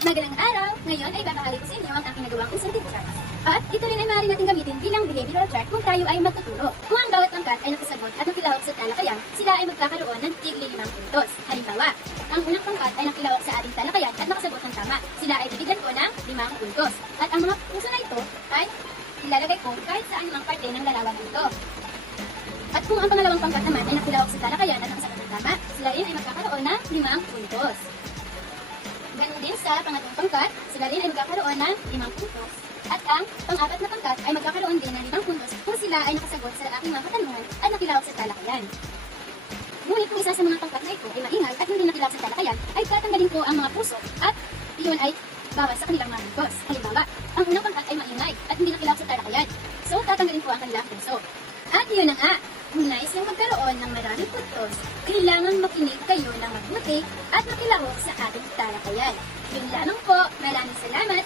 Magandang araw! Ngayon ay babahagi ko sa inyo ang aking nagawang incentive chart. At ito rin ay maaari natin gamitin bilang behavioral chart kung tayo ay magtuturo. Kung ang bawat pangkat ay nakasagot at nakilawak sa talakayan, sila ay magkakaroon ng tigli 5 puntos. Halimbawa, ang unang pangkat ay nakilawak sa ating talakayan at nakasagot ng tama. Sila ay bibigyan ko ng 5 puntos. At ang mga puso na ito ay ilalagay ko kahit saan mang parte ng larawan nito. At kung ang pangalawang pangkat naman ay nakilawak sa talakayan at nakasagot ng tama, sila rin ay magkakaroon ng 5 puntos. Ganun din sa pangatlong pangkat, sila rin ay magkakaroon ng 5 puntos. At ang pang-apat na pangkat ay magkakaroon din ng 5 puntos kung sila ay nakasagot sa aking mga katanungan at nakilawak sa talakayan. Ngunit kung isa sa mga pangkat na ito ay maingay at hindi nakilawak sa talakayan, ay tatanggalin ko ang mga puso at iyon ay bawas sa kanilang mga puntos. Halimbawa, ang unang pangkat ay maingay at hindi nakilawak sa talakayan. So, tatanggalin ko ang kanilang puso. At yun na nga, kung nais yung magkaroon ng maraming puntos, kailangan makinig kayo ng mabuti at makilahok sa ating talakayan. Yun lamang po, maraming salamat.